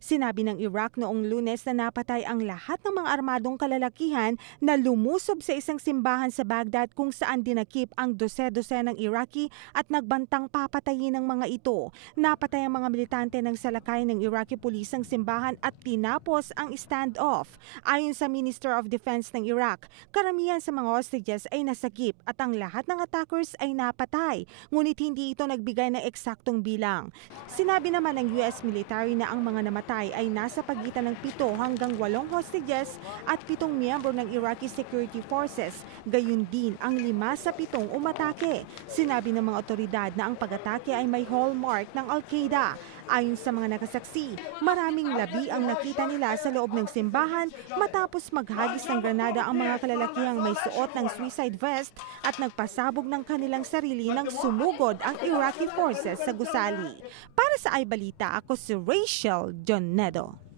Sinabi ng Iraq noong lunes na napatay ang lahat ng mga armadong kalalakihan na lumusob sa isang simbahan sa Baghdad kung saan dinakip ang dose-dose ng Iraqi at nagbantang papatayin ng mga ito. Napatay ang mga militante ng salakay ng Iraqi police ang simbahan at tinapos ang standoff. Ayon sa Minister of Defense ng Iraq, karamihan sa mga hostages ay nasagip at ang lahat ng attackers ay napatay, ngunit hindi ito nagbigay ng eksaktong bilang. Sinabi naman ng US military na ang mga namatay ay nasa pagitan ng pito hanggang walong hostages at pitong miyembro ng Iraqi Security Forces, gayon din ang lima sa pitong umatake. Sinabi ng mga otoridad na ang pag-atake ay may hallmark ng Al-Qaeda. Ayon sa mga nakasaksi, maraming labi ang nakita nila sa loob ng simbahan matapos maghagis ng granada ang mga kalalakihang may suot ng suicide vest at nagpasabog ng kanilang sarili nang sumugod ang Iraqi forces sa gusali. Para sa iBalita, ako si Rachel John Nedo.